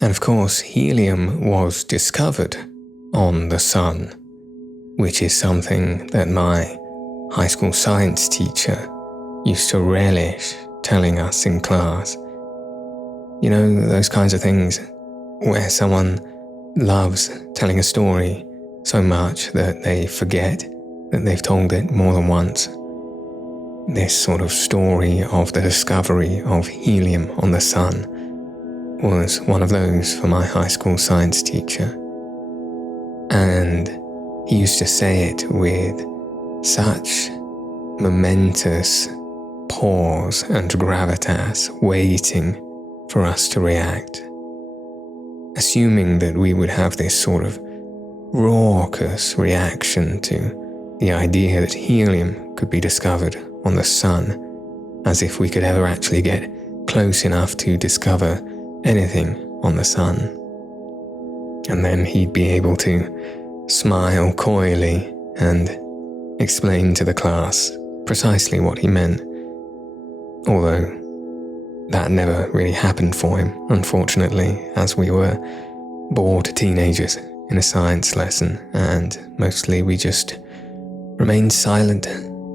And of course, helium was discovered on the sun, which is something that my high school science teacher used to relish telling us in class. You know, those kinds of things where someone loves telling a story so much that they forget that they've told it more than once. This sort of story of the discovery of helium on the sun was one of those for my high school science teacher. And he used to say it with such momentous pause and gravitas, waiting for us to react, assuming that we would have this sort of raucous reaction to the idea that helium could be discovered on the sun, as if we could ever actually get close enough to discover anything on the sun. And then he'd be able to smile coyly and explain to the class precisely what he meant, although that never really happened for him, unfortunately, as we were bored teenagers in a science lesson, and mostly we just remained silent,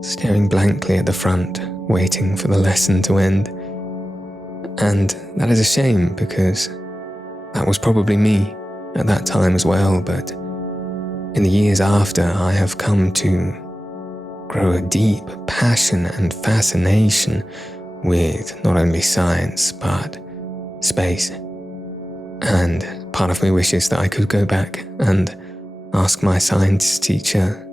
staring blankly at the front, waiting for the lesson to end. And that is a shame, because that was probably me at that time as well, but in the years after, I have come to grow a deep passion and fascination with not only science, but space. And part of me wishes that I could go back and ask my science teacher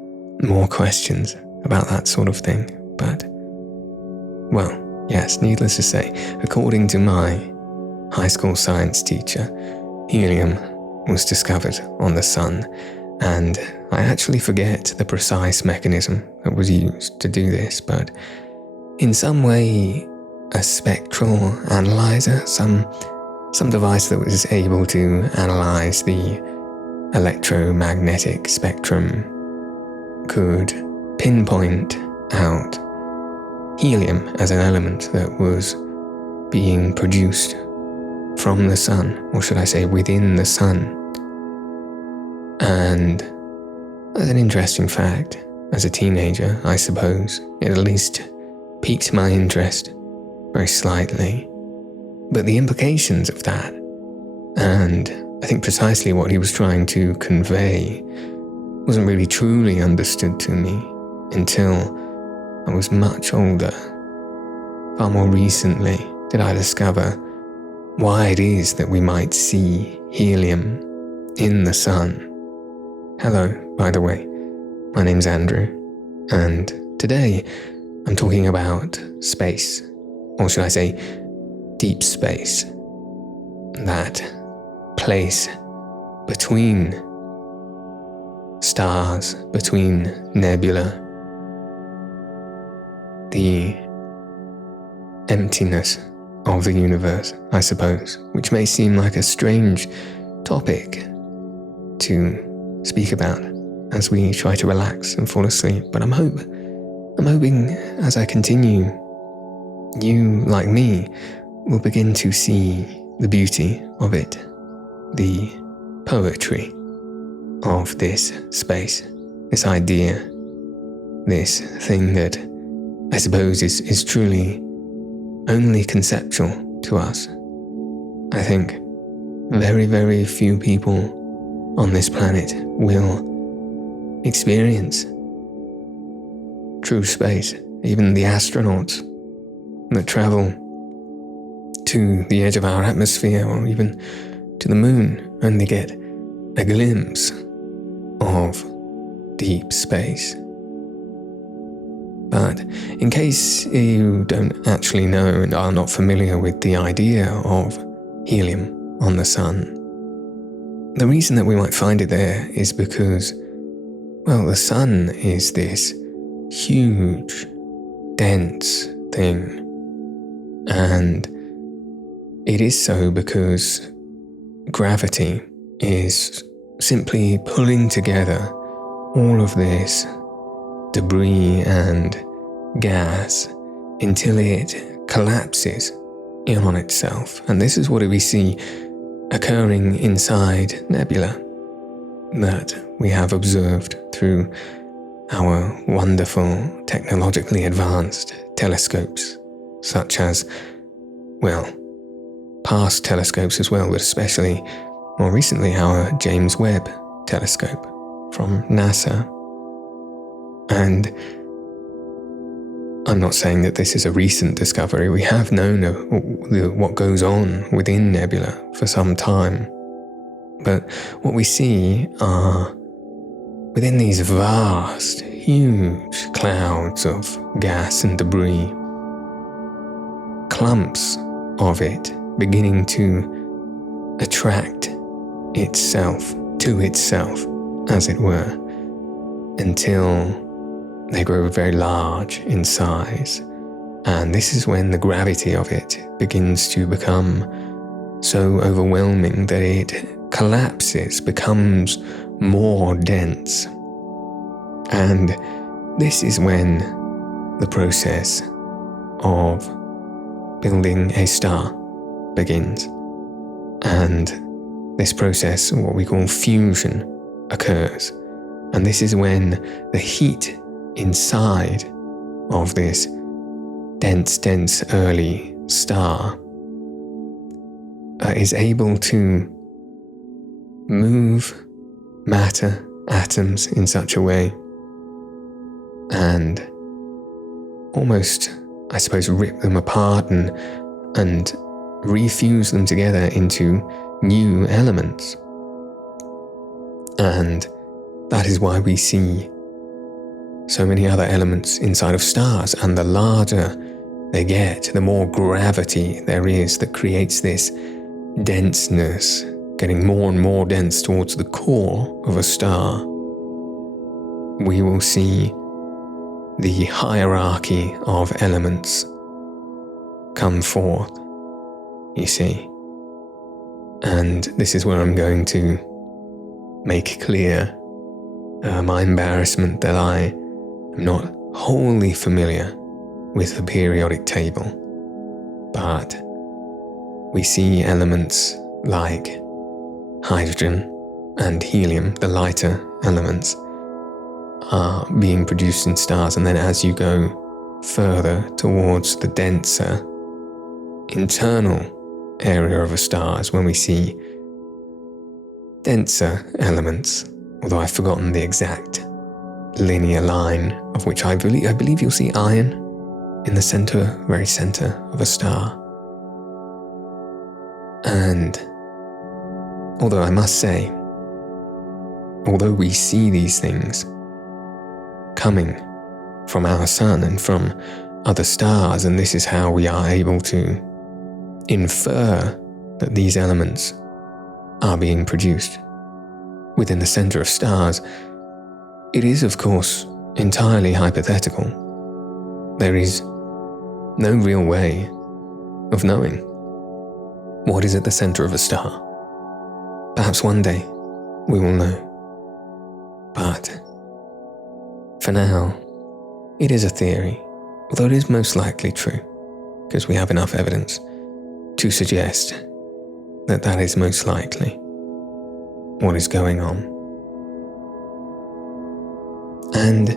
more questions about that sort of thing. But, well, yes, needless to say, according to my high school science teacher, helium was discovered on the sun, and I actually forget the precise mechanism that was used to do this, but in some way, a spectral analyzer, some device that was able to analyze the electromagnetic spectrum, could pinpoint out helium as an element that was being produced from the sun, or should I say within the sun. And as an interesting fact, as a teenager, I suppose, it at least piqued my interest very slightly. But the implications of that, and I think precisely what he was trying to convey, wasn't really truly understood to me until I was much older. Far more recently did I discover why it is that we might see helium in the sun. Hello, by the way, my name's Andrew, and today I'm talking about space, or should I say deep space, that place between stars, between nebula, the emptiness of the universe, I suppose, which may seem like a strange topic to speak about as we try to relax and fall asleep, but I'm hoping as I continue, you, like me, will begin to see the beauty of it, the poetry of this space, this idea, this thing that I suppose is truly only conceptual to us. I think very, very few people on this planet will experience true space. Even the astronauts that travel to the edge of our atmosphere, or even to the moon, only get a glimpse of deep space. But in case you don't actually know and are not familiar with the idea of helium on the sun, the reason that we might find it there is because, well, the sun is this huge, dense thing. And it is so because gravity is simply pulling together all of this debris and gas until it collapses in on itself. And this is what we see occurring inside nebula that we have observed through our wonderful technologically advanced telescopes, such as, well, past telescopes as well, but especially more recently our James Webb telescope from NASA. And I'm not saying that this is a recent discovery. We have known what goes on within nebula for some time. But what we see are, within these vast, huge clouds of gas and debris, clumps of it beginning to attract itself to itself, as it were, until they grow very large in size. And this is when the gravity of it begins to become so overwhelming that it collapses, becomes more dense. And this is when the process of building a star begins. And this process, what we call fusion, occurs. And this is when the heat inside of this dense early star is able to move matter, atoms in such a way and almost, I suppose, rip them apart and refuse them together into new elements. And that is why we see so many other elements inside of stars, and the larger they get, the more gravity there is that creates this denseness, getting more and more dense towards the core of a star. We will see the hierarchy of elements come forth, you see. And this is where I'm going to make clear my embarrassment that I am not wholly familiar with the periodic table, but we see elements like hydrogen and helium, the lighter elements, are being produced in stars, and then as you go further towards the denser internal area of a star is when we see denser elements, although I've forgotten the exact linear line of which I believe you'll see iron in the center, very center of a star. And although I must say, although we see these things coming from our sun and from other stars, and this is how we are able to infer that these elements are being produced within the center of stars, it is, of course, entirely hypothetical. There is no real way of knowing what is at the center of a star. Perhaps one day we will know. But for now, it is a theory, although it is most likely true, because we have enough evidence to suggest that that is most likely what is going on. And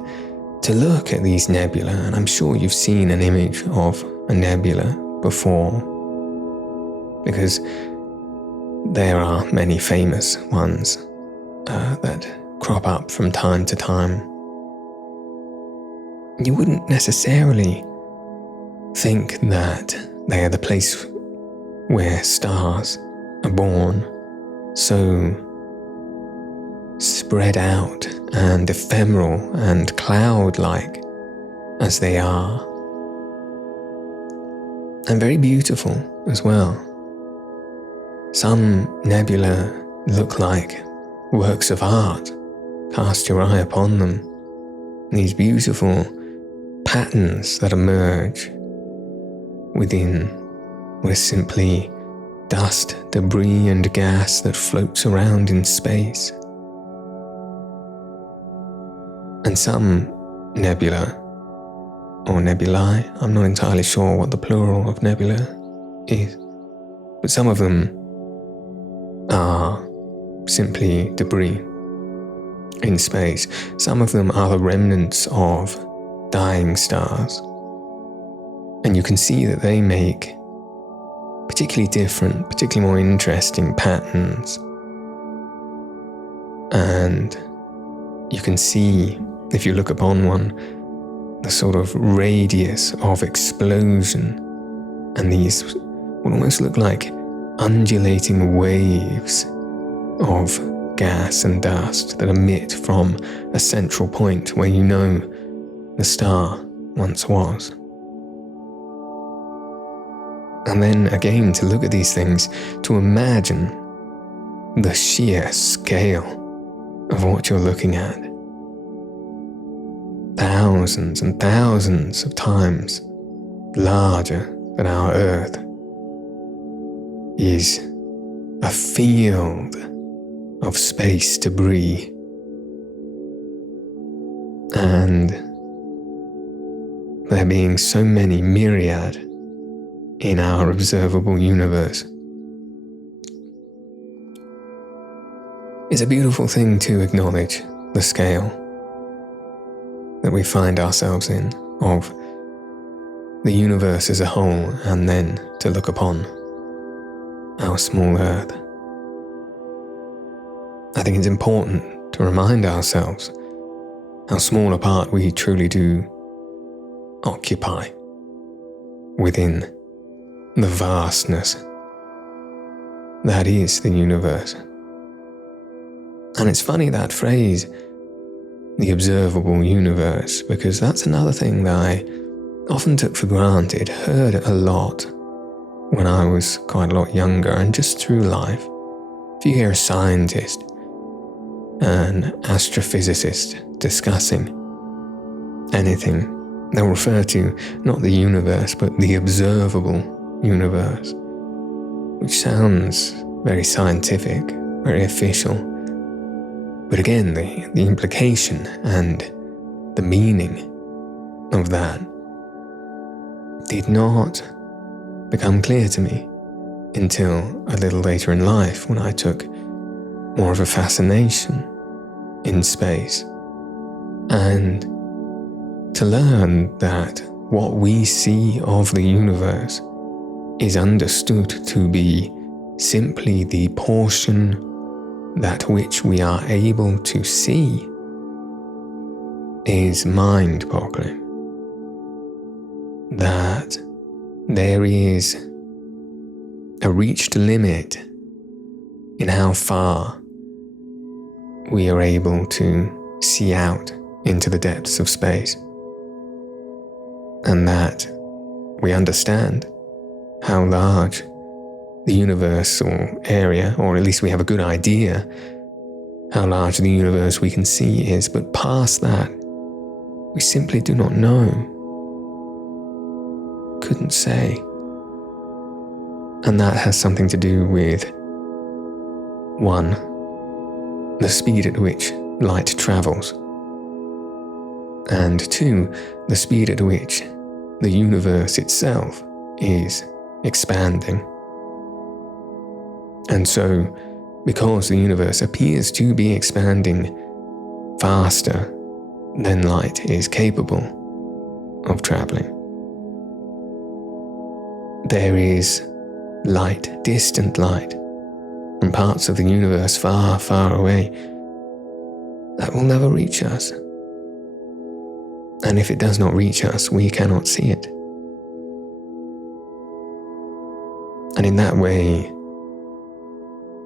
to look at these nebula, and I'm sure you've seen an image of a nebula before, because there are many famous ones that crop up from time to time. You wouldn't necessarily think that they are the place where stars are born, so spread out and ephemeral and cloud-like as they are, and very beautiful as well. Some nebula look like works of art. Cast your eye upon them. These beautiful patterns that emerge within what is simply dust, debris, and gas that floats around in space. And some nebula, or nebulae, I'm not entirely sure what the plural of nebula is, but some of them are simply debris in space. Some of them are the remnants of dying stars. And you can see that they make particularly different, particularly more interesting patterns. And you can see, if you look upon one, the sort of radius of explosion, and these would almost look like undulating waves of gas and dust that emit from a central point where you know the star once was. And then again, to look at these things, to imagine the sheer scale of what you're looking at. Thousands and thousands of times larger than our Earth is a field of space debris. And there being so many myriad in our observable universe, it's a beautiful thing to acknowledge the scale that we find ourselves in of the universe as a whole, and then to look upon our small Earth. I think it's important to remind ourselves how small a part we truly do occupy within the vastness that is the universe. And it's funny, that phrase, the observable universe, because that's another thing that I often took for granted, heard a lot when I was quite a lot younger, and just through life. If you hear a scientist, an astrophysicist discussing anything, they'll refer to not the universe, but the observable universe, which sounds very scientific, very official. But again, the implication and the meaning of that did not become clear to me until a little later in life, when I took more of a fascination in space, and to learn that what we see of the universe is understood to be simply the portion that which we are able to see is mind-boggling. That there is a reached limit in how far we are able to see out into the depths of space, and that we understand how large the universe or area, or at least we have a good idea how large the universe we can see is, but past that, we simply do not know. Couldn't say. And that has something to do with, one, the speed at which light travels, and two, the speed at which the universe itself is expanding. And so, because the universe appears to be expanding faster than light is capable of traveling, there is light, distant light, from parts of the universe far, far away, that will never reach us. And if it does not reach us, we cannot see it. And in that way,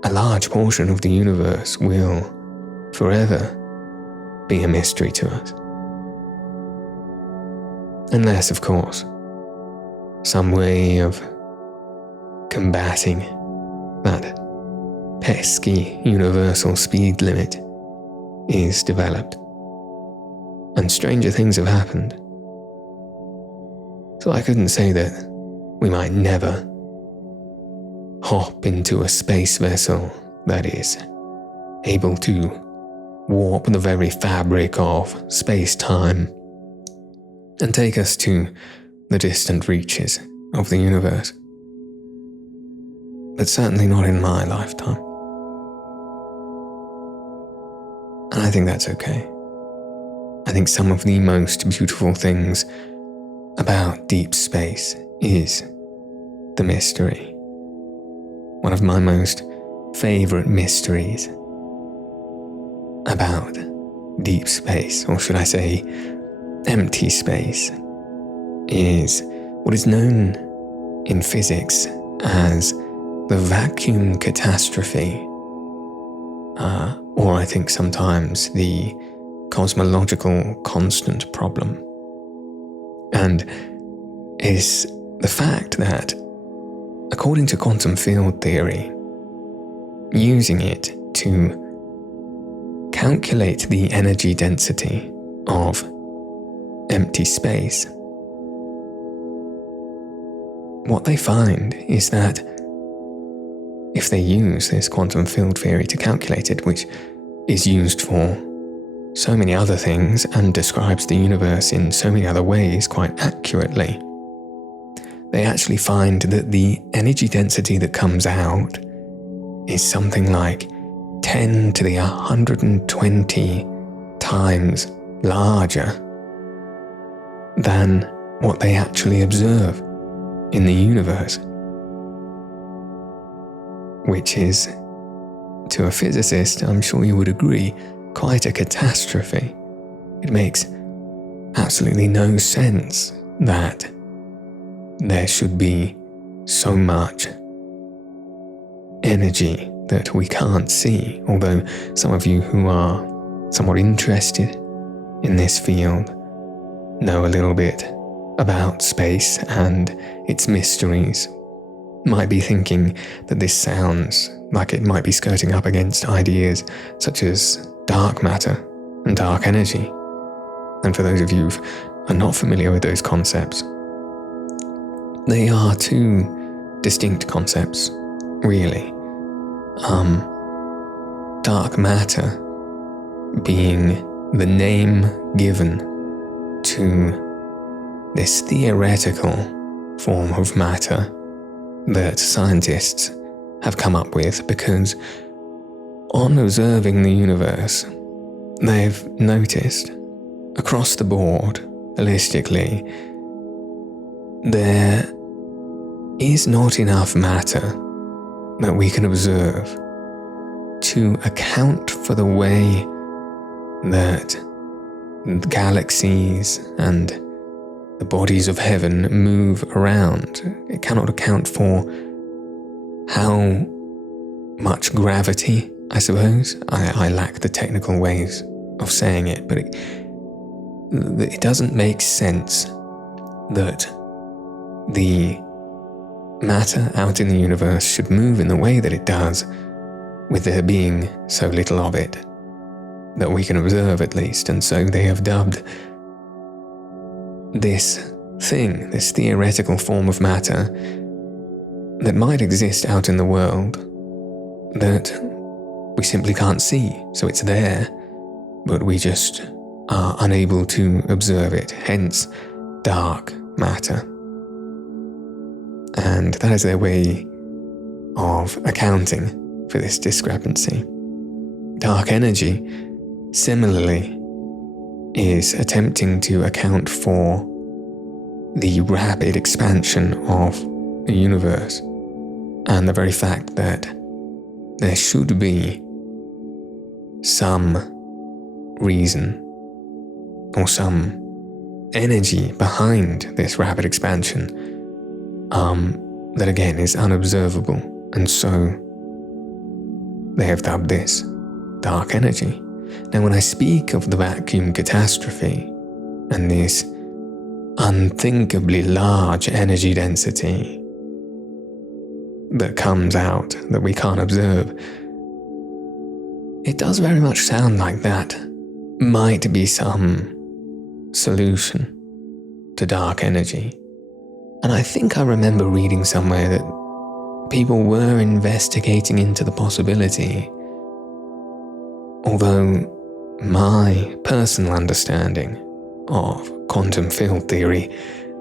a large portion of the universe will forever be a mystery to us. Unless, of course, some way of combating that pesky universal speed limit is developed. And stranger things have happened. So I couldn't say that we might never hop into a space vessel that is able to warp the very fabric of space-time and take us to the distant reaches of the universe. But certainly not in my lifetime. I think that's okay. I think some of the most beautiful things about deep space is the mystery. One of my most favorite mysteries about deep space, or should I say empty space, is what is known in physics as the vacuum catastrophe, or I think sometimes the cosmological constant problem. And is the fact that, according to quantum field theory, using it to calculate the energy density of empty space, what they find is that if they use this quantum field theory to calculate it, which is used for so many other things and describes the universe in so many other ways quite accurately, they actually find that the energy density that comes out is something like 10 to the 120 times larger than what they actually observe in the universe, which is, to a physicist, I'm sure you would agree, quite a catastrophe. It makes absolutely no sense that there should be so much energy that we can't see, although some of you who are somewhat interested in this field know a little bit about space and its mysteries might be thinking that this sounds like it might be skirting up against ideas such as dark matter and dark energy. And for those of you who are not familiar with those concepts, they are two distinct concepts, really. Dark matter being the name given to this theoretical form of matter that scientists have come up with because, on observing the universe, they've noticed across the board, holistically, there is not enough matter that we can observe to account for the way that galaxies and the bodies of heaven move around. It cannot account for how much gravity, I suppose. I lack the technical ways of saying it, but it doesn't make sense that the matter out in the universe should move in the way that it does, with there being so little of it that we can observe, at least. And so they have dubbed this thing, this theoretical form of matter that might exist out in the world that we simply can't see. So it's there, but we just are unable to observe it, hence dark matter. And that is their way of accounting for this discrepancy. Dark energy, similarly, is attempting to account for the rapid expansion of the universe and the very fact that there should be some reason or some energy behind this rapid expansion that again is unobservable, and so they have dubbed this dark energy. Now, when I speak of the vacuum catastrophe and this unthinkably large energy density that comes out that we can't observe, it does very much sound like that might be some solution to dark energy. And I think I remember reading somewhere that people were investigating into the possibility, although my personal understanding of quantum field theory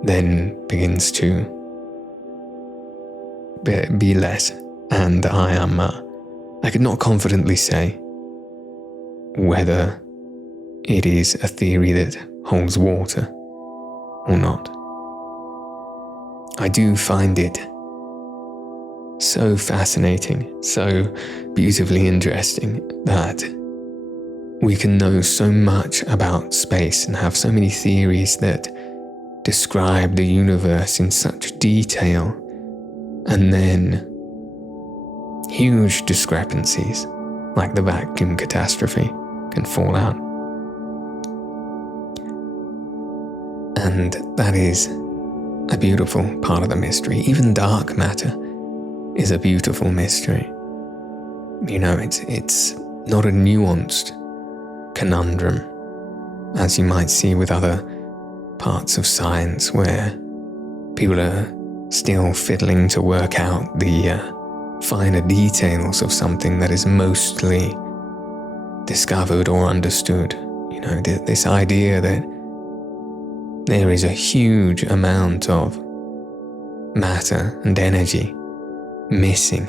then begins to be less, and I could not confidently say whether it is a theory that holds water or not. I do find it so fascinating, so beautifully interesting that we can know so much about space and have so many theories that describe the universe in such detail, and then huge discrepancies like the vacuum catastrophe can fall out. And that is a beautiful part of the mystery. Even dark matter is a beautiful mystery. You know, it's not a nuanced conundrum, as you might see with other parts of science where people are still fiddling to work out the finer details of something that is mostly discovered or understood. You know, this idea that there is a huge amount of matter and energy missing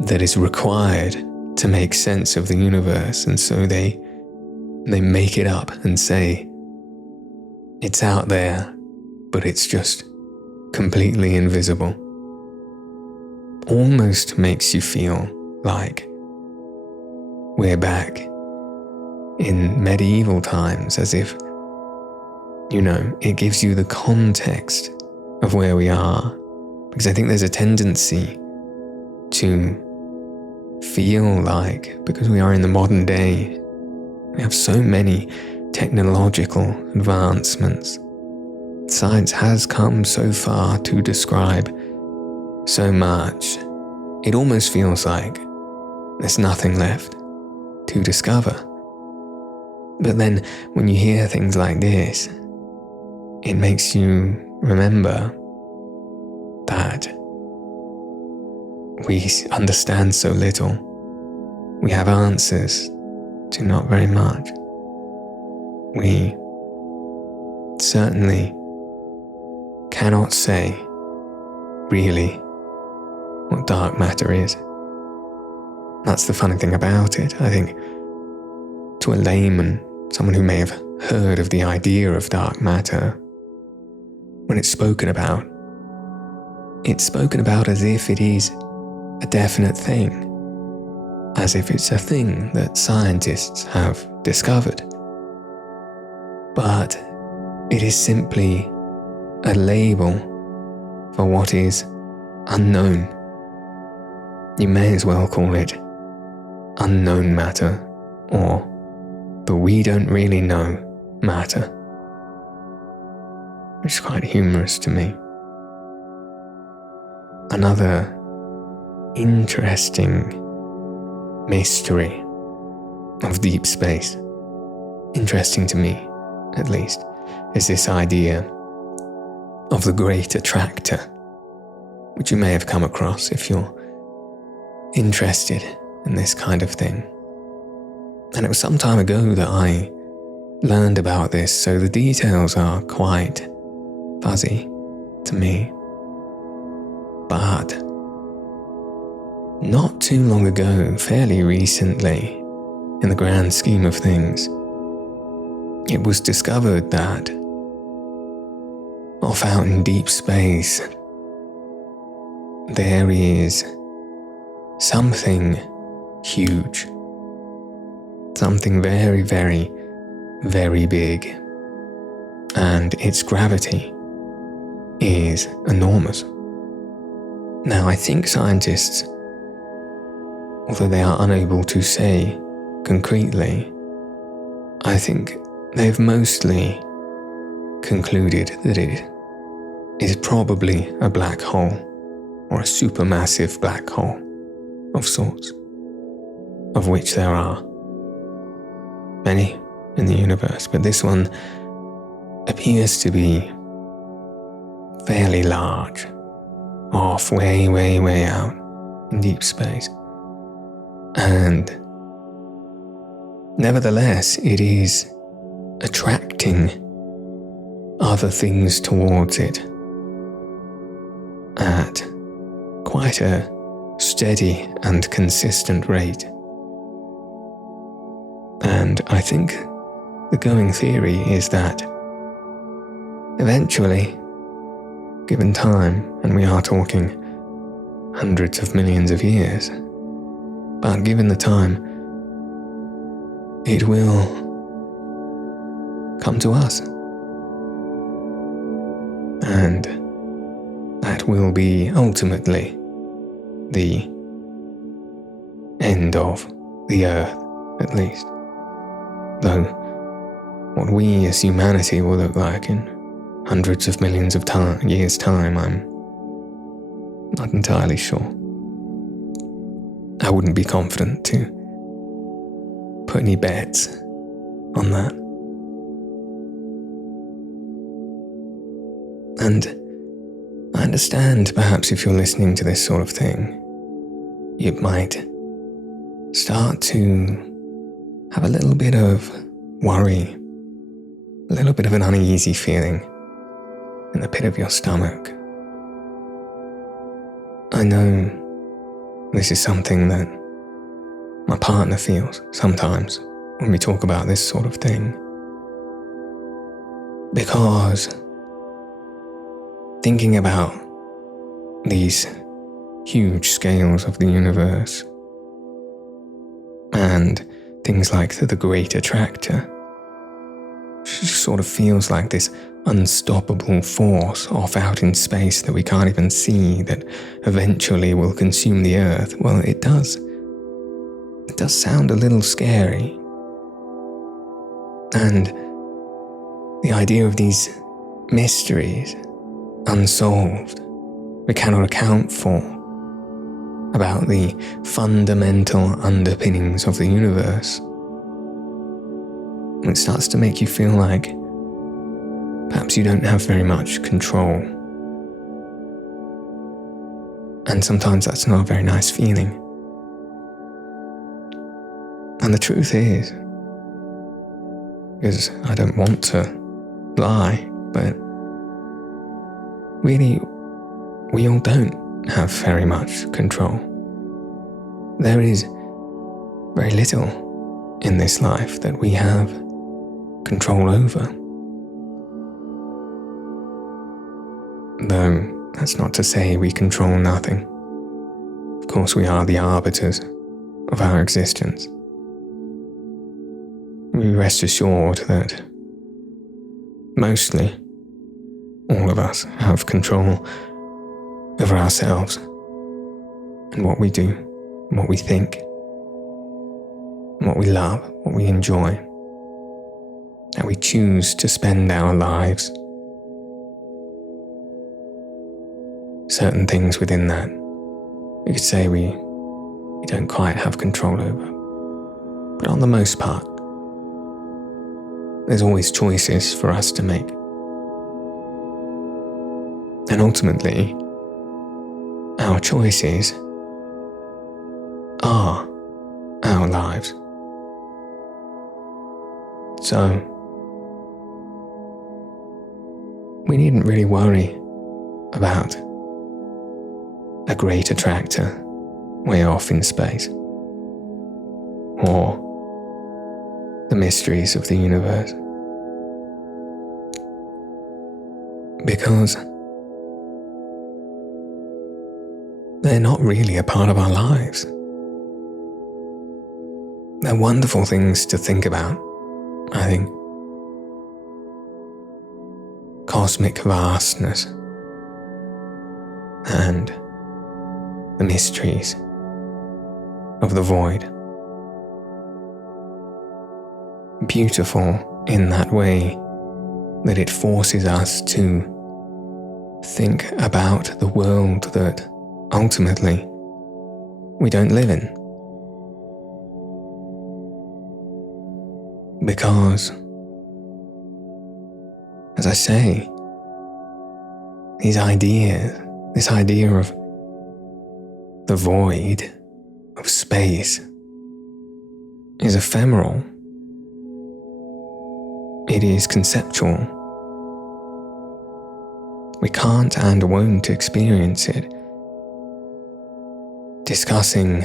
that is required to make sense of the universe, and so they make it up and say it's out there, but it's just completely invisible. Almost makes you feel like we're back in medieval times, as if, you know, it gives you the context of where we are. Because I think there's a tendency to feel like, because we are in the modern day, we have so many technological advancements. Science has come so far to describe so much. It almost feels like there's nothing left to discover. But then when you hear things like this, it makes you remember that we understand so little. We have answers to not very much. We certainly cannot say really what dark matter is. That's the funny thing about it. I think to a layman, someone who may have heard of the idea of dark matter, when it's spoken about as if it is a definite thing, as if it's a thing that scientists have discovered. But it is simply a label for what is unknown. You may as well call it unknown matter, or but we don't really know matter, which is quite humorous to me. Another interesting mystery of deep space, interesting to me at least, is this idea of the great attractor, which you may have come across if you're interested in this kind of thing. And it was some time ago that I learned about this, so the details are quite fuzzy to me. But not too long ago, fairly recently, in the grand scheme of things, it was discovered that off out in deep space, there is something huge, something very, very, very big, and its gravity is enormous. Now, I think scientists, although they are unable to say concretely, I think they've mostly concluded that it is probably a black hole, or a supermassive black hole of sorts, of which there are many in the universe, but this one appears to be fairly large, off way, way, way out in deep space. And nevertheless, it is attracting other things towards it at quite a steady and consistent rate. And I think the going theory is that eventually, given time, and we are talking hundreds of millions of years, but given the time, it will come to us. And that will be ultimately the end of the Earth, at least. Though what we as humanity will look like in hundreds of millions of years' time, I'm not entirely sure. I wouldn't be confident to put any bets on that. And I understand perhaps if you're listening to this sort of thing, you might start to have a little bit of worry, a little bit of an uneasy feeling in the pit of your stomach. I know this is something that my partner feels sometimes when we talk about this sort of thing, because thinking about these huge scales of the universe and things like the Great Attractor sort of feels like this unstoppable force off out in space that we can't even see, that eventually will consume the Earth. Well, it does. It does sound a little scary. And the idea of these mysteries unsolved, we cannot account for, about the fundamental underpinnings of the universe, it starts to make you feel like perhaps you don't have very much control. And sometimes that's not a very nice feeling. And the truth is, because I don't want to lie, but really, we all don't have very much control. There is very little in this life that we have control over. Though that's not to say we control nothing. Of course, we are the arbiters of our existence. We rest assured that mostly all of us have control over ourselves and what we do, what we think, what we love, what we enjoy, how we choose to spend our lives. Certain things within that, you could say we don't quite have control over. But on the most part, there's always choices for us to make. And ultimately, our choices are our lives. So, we needn't really worry about a great attractor way off in space, or the mysteries of the universe, because they're not really a part of our lives. They're wonderful things to think about, I think. Cosmic vastness and the mysteries of the void. Beautiful in that way that it forces us to think about the world that ultimately we don't live in. Because, as I say, this idea of the void of space is ephemeral. It is conceptual. We can't and won't experience it. Discussing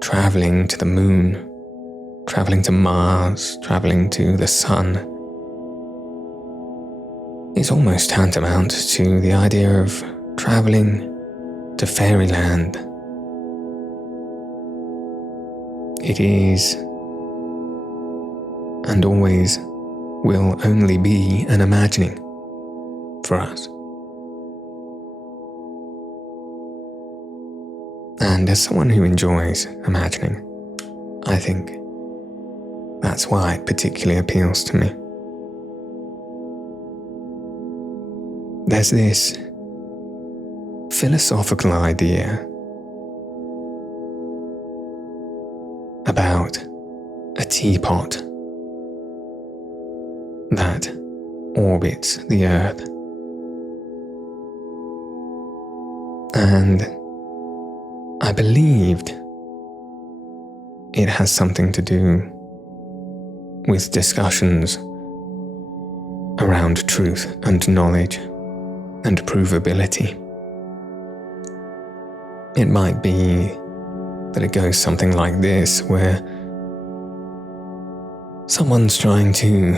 traveling to the moon traveling to Mars, traveling to the sun, is almost tantamount to the idea of traveling to fairyland. It is, and always will only be, an imagining for us. And as someone who enjoys imagining, I think that's why it particularly appeals to me. There's this philosophical idea about a teapot that orbits the Earth. And I believed it has something to do with discussions around truth and knowledge and provability. It might be that it goes something like this, where someone's trying to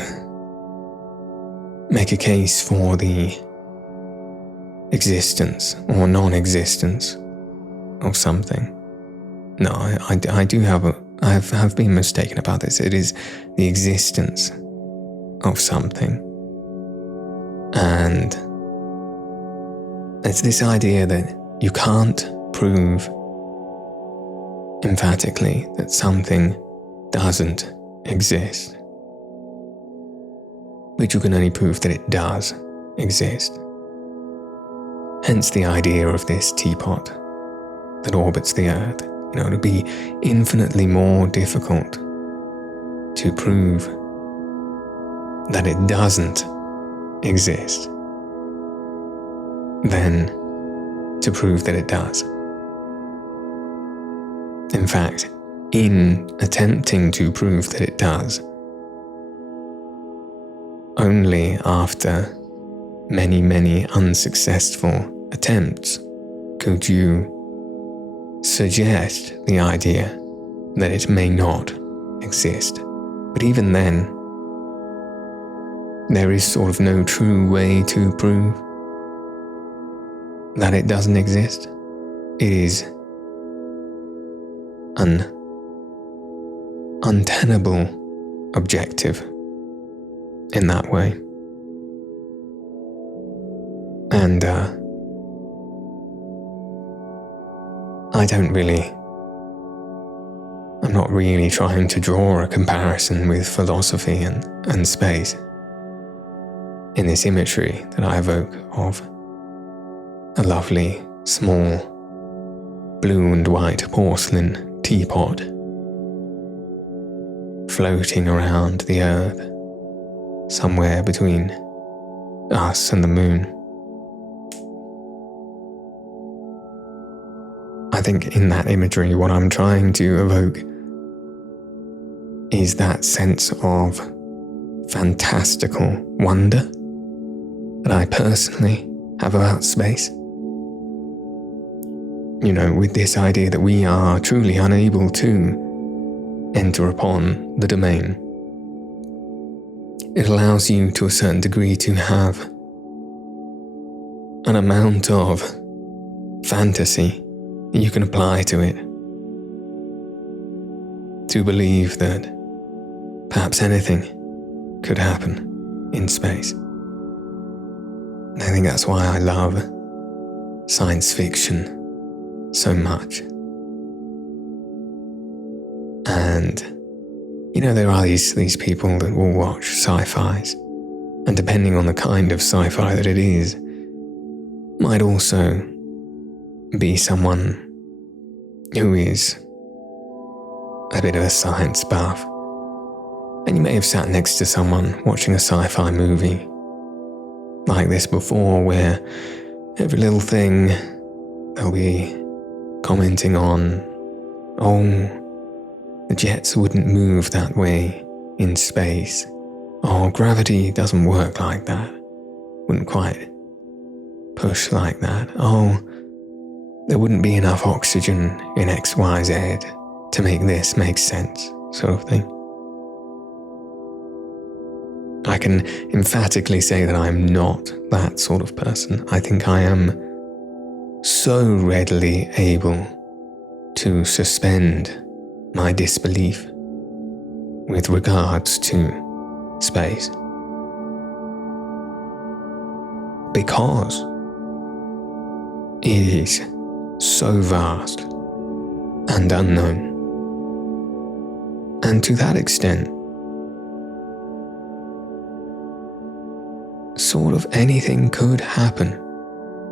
make a case for the existence or non-existence of something. No, I do have been mistaken about this. It is the existence of something. And it's this idea that you can't prove emphatically that something doesn't exist, but you can only prove that it does exist. Hence the idea of this teapot that orbits the Earth. It would be infinitely more difficult to prove that it doesn't exist than to prove that it does. In fact, in attempting to prove that it does, only after many, many unsuccessful attempts could you suggest the idea that it may not exist. But even then, there is sort of no true way to prove that it doesn't exist. It is an untenable objective in that way. And I'm not really trying to draw a comparison with philosophy and space in this imagery that I evoke of a lovely, small, blue and white porcelain teapot floating around the Earth, somewhere between us and the moon. I think in that imagery, what I'm trying to evoke is that sense of fantastical wonder that I personally have about space. With this idea that we are truly unable to enter upon the domain. It allows you to a certain degree to have an amount of fantasy that you can apply to it, to believe that perhaps anything could happen in space. And I think that's why I love science fiction so much. And there are these people that will watch sci-fis, and depending on the kind of sci-fi that it is, might also be someone who is a bit of a science buff. And you may have sat next to someone watching a sci-fi movie like this before, where every little thing they'll be commenting on, the jets wouldn't move that way in space. Gravity doesn't work like that. Wouldn't quite push like that. There wouldn't be enough oxygen in XYZ to make this make sense, sort of thing. I can emphatically say that I'm not that sort of person. I think I am so readily able to suspend my disbelief with regards to space, because it is so vast and unknown. And to that extent, sort of anything could happen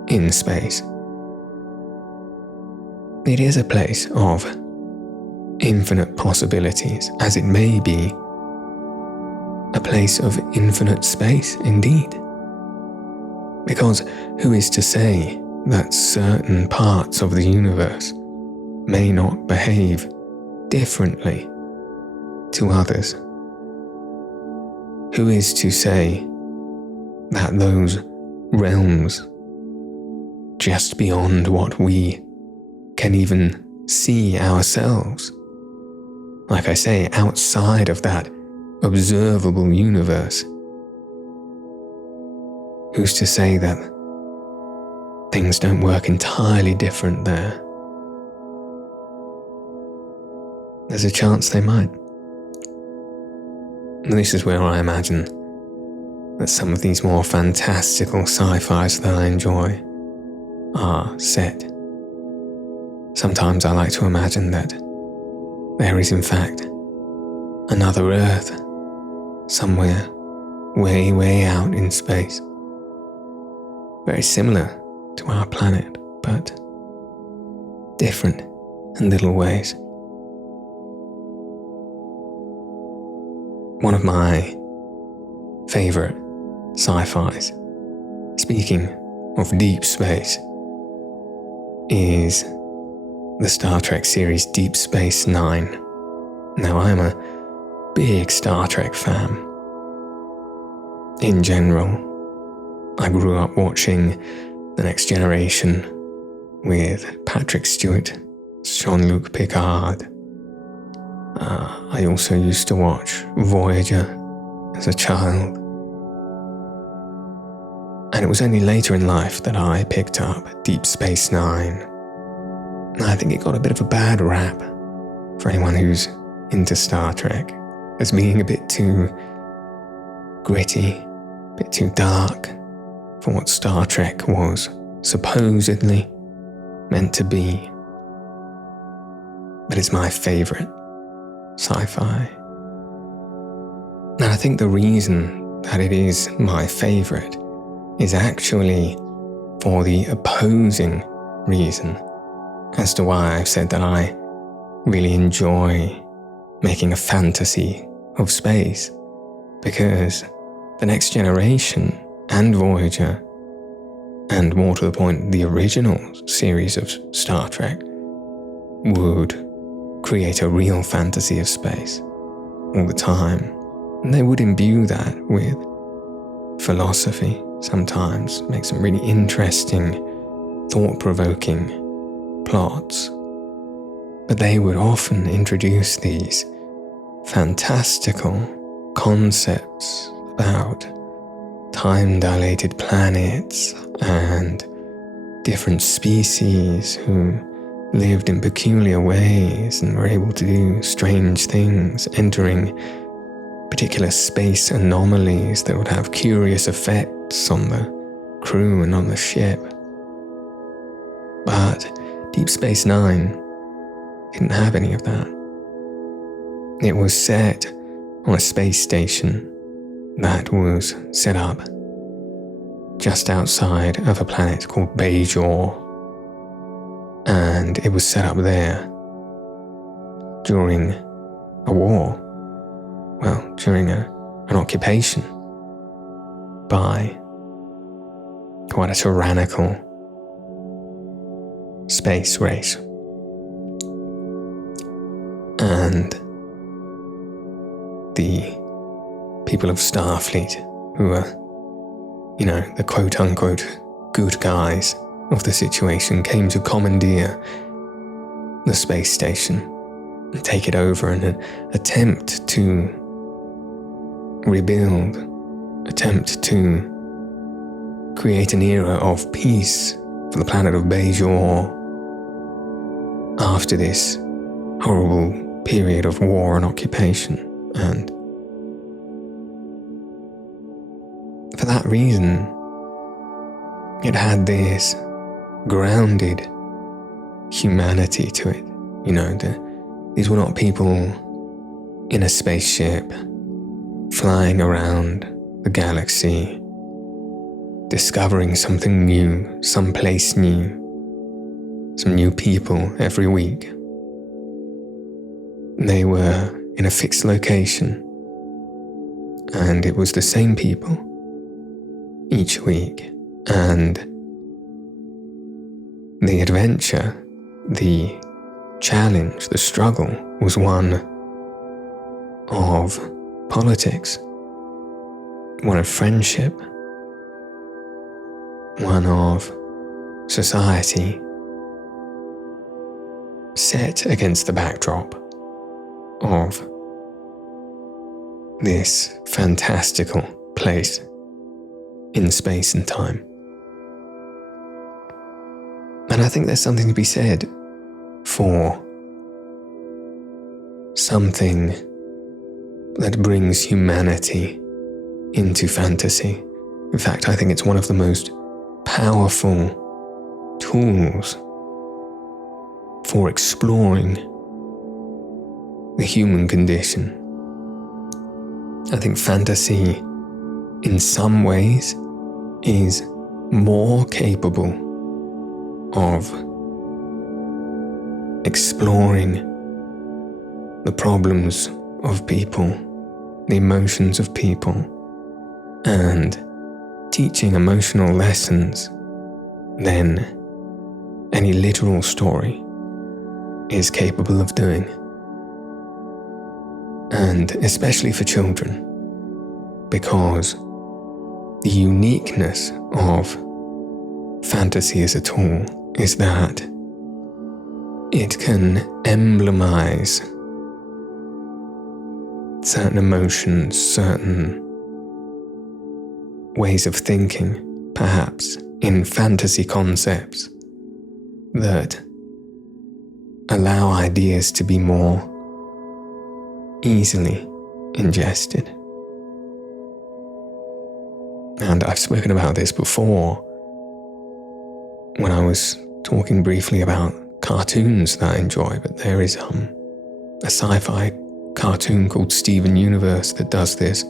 in space. It is a place of infinite possibilities, as it may be a place of infinite space indeed. Because who is to say that certain parts of the universe may not behave differently to others? Who is to say that those realms just beyond what we can even see ourselves, like I say, outside of that observable universe, who's to say that things don't work entirely different there? There's a chance they might. And this is where I imagine that some of these more fantastical sci-fis that I enjoy are set. Sometimes I like to imagine that there is in fact another Earth somewhere way, way out in space, very similar to our planet, but different in little ways. One of my favorite sci-fis, speaking of deep space, is the Star Trek series Deep Space Nine. Now, I'm a big Star Trek fan. In general, I grew up watching The Next Generation with Patrick Stewart, Jean-Luc Picard. I also used to watch Voyager as a child. And it was only later in life that I picked up Deep Space Nine. And I think it got a bit of a bad rap for anyone who's into Star Trek, as being a bit too gritty, a bit too dark for what Star Trek was supposedly meant to be. But it's my favorite sci-fi. And I think the reason that it is my favorite is actually for the opposing reason as to why I've said that I really enjoy making a fantasy of space, because The Next Generation and Voyager, and more to the point, the original series of Star Trek, would create a real fantasy of space all the time. And they would imbue that with philosophy sometimes, make some really interesting, thought-provoking plots. But they would often introduce these fantastical concepts about time-dilated planets and different species who lived in peculiar ways and were able to do strange things, entering particular space anomalies that would have curious effects on the crew and on the ship. But Deep Space Nine didn't have any of that. It was set on a space station that was set up just outside of a planet called Bajor, and it was set up there during a war, during an occupation by quite a tyrannical space race. And the people of Starfleet, who were, the quote-unquote good guys of the situation, came to commandeer the space station and take it over in an attempt to rebuild attempt to create an era of peace for the planet of Bejor after this horrible period of war and occupation. And for that reason, it had this grounded humanity to it. You know, these were not people in a spaceship flying around the galaxy, discovering something new, someplace new, some new people every week. They were in a fixed location, and it was the same people each week. And the adventure, the challenge, the struggle was one of politics, one of friendship, one of society, set against the backdrop of this fantastical place in space and time. And I think there's something to be said for something that brings humanity into fantasy. In fact, I think it's one of the most powerful tools for exploring the human condition. I think fantasy, in some ways, is more capable of exploring the problems of people, the emotions of people, and teaching emotional lessons than any literal story is capable of doing. And especially for children, because the uniqueness of fantasy as a tool is that it can emblemize certain emotions, certain ways of thinking, perhaps, in fantasy concepts that allow ideas to be more easily ingested. And I've spoken about this before when I was talking briefly about cartoons that I enjoy, but there is a sci-fi cartoon called Steven Universe that does this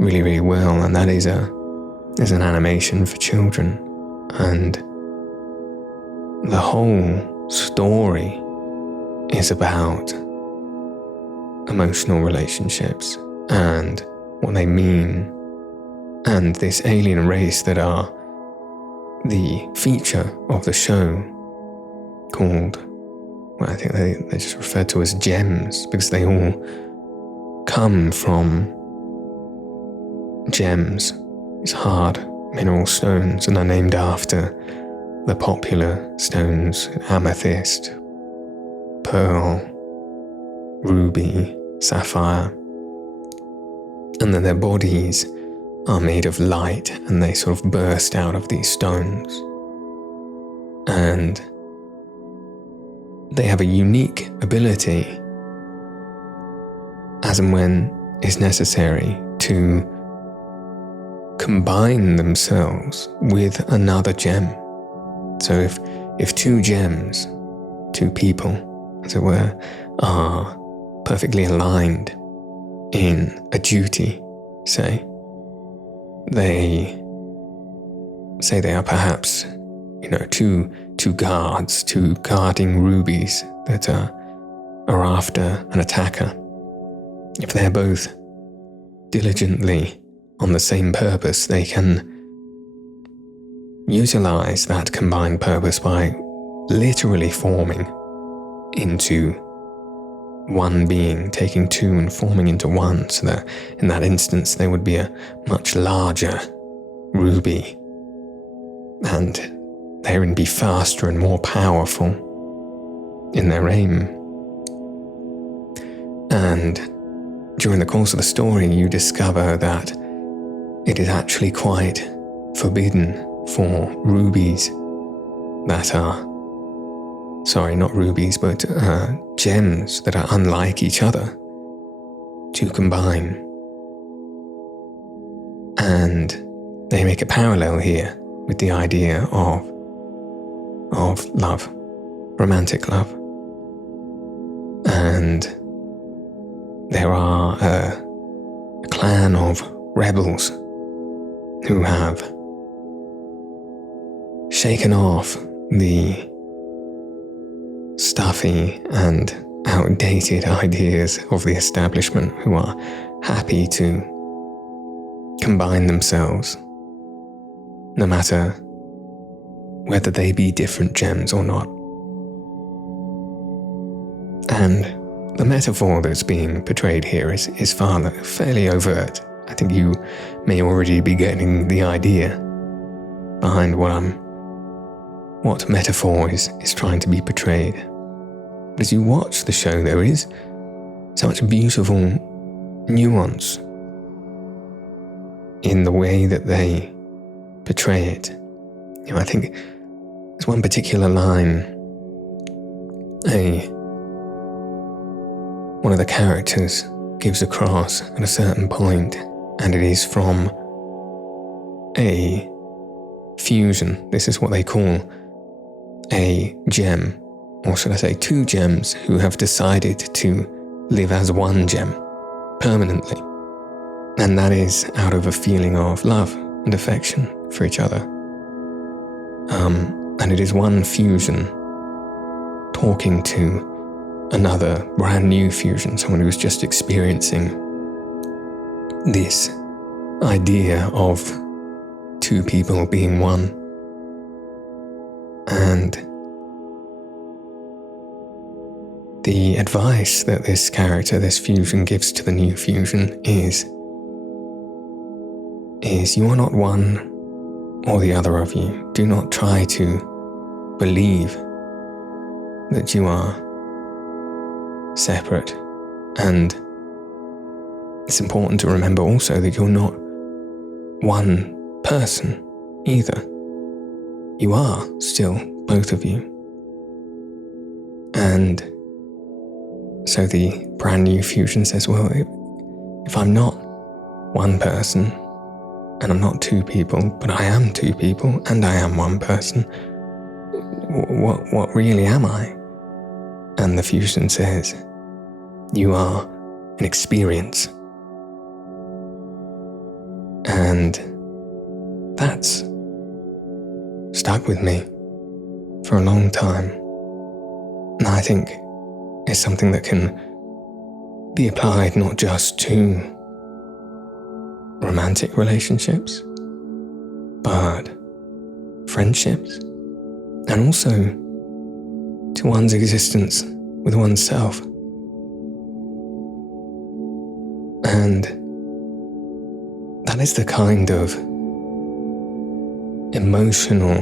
really, really well, and that is an animation for children, and the whole story is about emotional relationships and what they mean, and this alien race that are the feature of the show, called, well, I think they're just referred to as gems, because they all come from gems, these hard mineral stones, and are named after the popular stones: amethyst, pearl, ruby, sapphire. And then their bodies are made of light, and they sort of burst out of these stones. And they have a unique ability, as and when is necessary, to combine themselves with another gem. So if two gems, two people, as it were, are perfectly aligned in a duty, say they are perhaps, two guards, two guarding rubies that are after an attacker. If they're both diligently on the same purpose, they can utilize that combined purpose by literally forming into one being, taking two and forming into one, so that in that instance there would be a much larger ruby, and therein be faster and more powerful in their aim. And during the course of the story, you discover that it is actually quite forbidden for rubies that are, sorry, not rubies, but gems that are unlike each other to combine. And they make a parallel here with the idea of love, romantic love. And there are a clan of rebels who have shaken off the stuffy and outdated ideas of the establishment, who are happy to combine themselves, no matter whether they be different gems or not. And the metaphor that's being portrayed here is fairly overt. I think you may already be getting the idea behind what metaphor is trying to be portrayed. But as you watch the show, there is so much beautiful nuance in the way that they portray it. I think there's one particular line one of the characters gives across at a certain point, and it is from a fusion. This is what they call a gem, or should I say 2 gems who have decided to live as one gem permanently. And that is out of a feeling of love and affection for each other. And it is one fusion talking to another brand new fusion, someone who was just experiencing this idea of 2 people being one. And the advice that this character, this fusion, gives to the new fusion is you are not one or the other of you. Do not try to believe that you are separate. And it's important to remember also that you're not one person either. You are still both of you. And so the brand new fusion says, well, if I'm not one person and I'm not 2 people, but I am 2 people and I am one person, what really am I? And the fusion says, you are an experience. And that's stuck with me for a long time. And I think it's something that can be applied not just to romantic relationships, but friendships, and also to one's existence with oneself. And that is the kind of emotional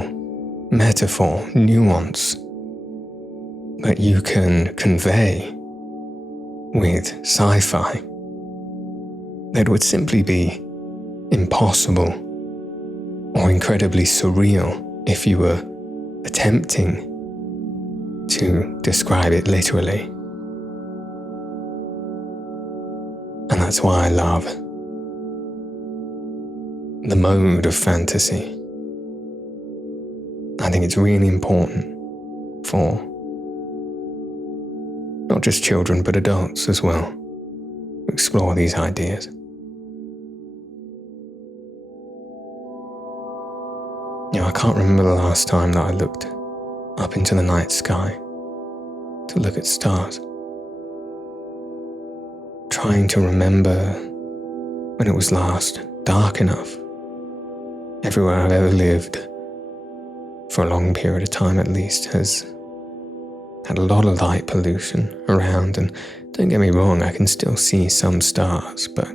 metaphor, nuance that you can convey with sci-fi that would simply be impossible or incredibly surreal if you were attempting to describe it literally. And that's why I love the mode of fantasy. I think it's really important for not just children but adults as well to explore these ideas. I can't remember the last time that I looked up into the night sky to look at stars. Trying to remember when it was last dark enough. Everywhere I've ever lived, for a long period of time at least, has had a lot of light pollution around, and don't get me wrong, I can still see some stars, but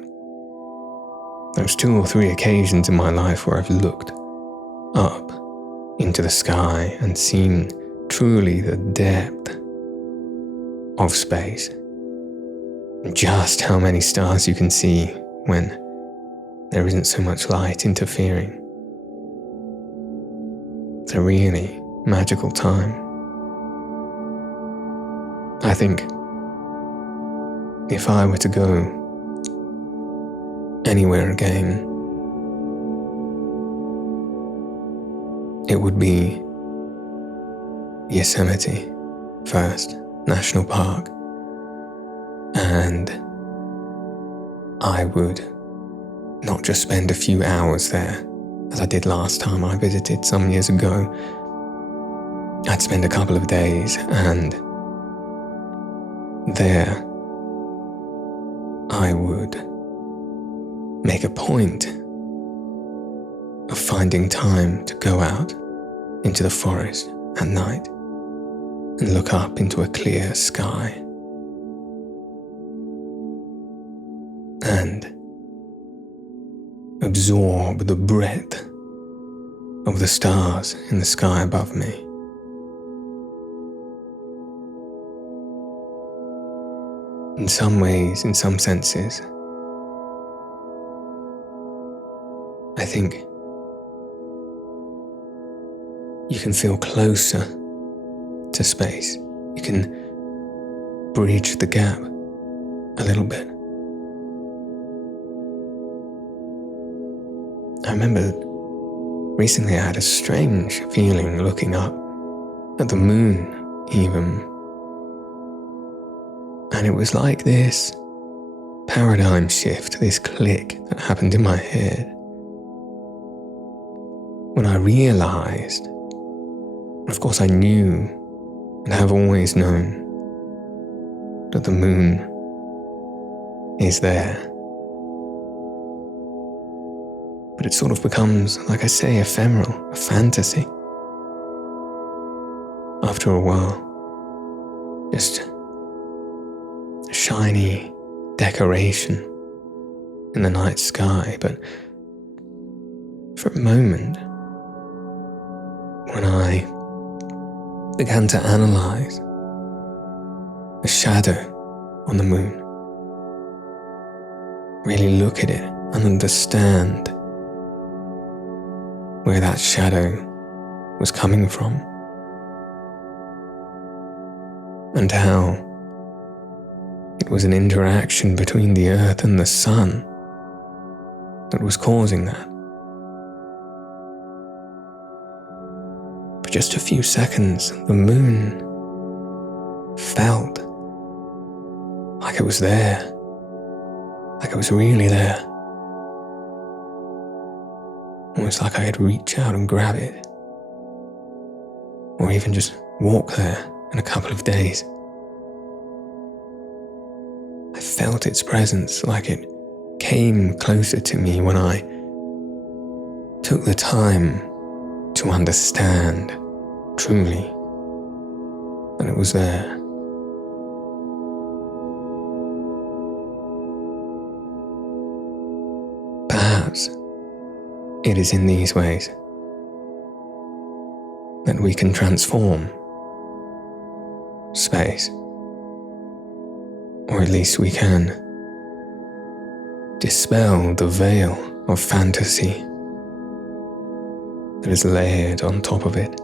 those 2 or 3 occasions in my life where I've looked up into the sky and seen truly the depth of space, just how many stars you can see when there isn't so much light interfering. It's a really magical time. I think if I were to go anywhere again, it would be Yosemite first, National Park, and I would not just spend a few hours there, as I did last time I visited some years ago. I'd spend a couple of days, and there I would make a point of finding time to go out into the forest at night and look up into a clear sky and absorb the breadth of the stars in the sky above me. In some ways, in some senses, I think you can feel closer to space. You can bridge the gap a little bit. I remember recently I had a strange feeling looking up at the moon even. And it was like this paradigm shift, this click that happened in my head when I realized, of course I knew and have always known, that the moon is there. But it sort of becomes, like I say, ephemeral, a fantasy. After a while, just a shiny decoration in the night sky. But for a moment, when I began to analyze the shadow on the moon, really look at it and understand where that shadow was coming from and how it was an interaction between the earth and the sun that was causing that. For just a few seconds, the moon felt like it was there, like it was really there. Almost like I could reach out and grab it, or even just walk there in a couple of days. I felt its presence, like it came closer to me when I took the time to understand truly that it was there. Perhaps it is in these ways that we can transform space, or at least we can dispel the veil of fantasy that is layered on top of it.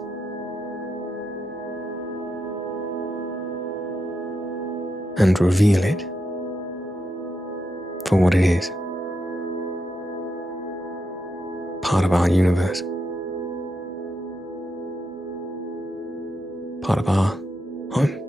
And reveal it for what it is. Part of our universe. Part of our home.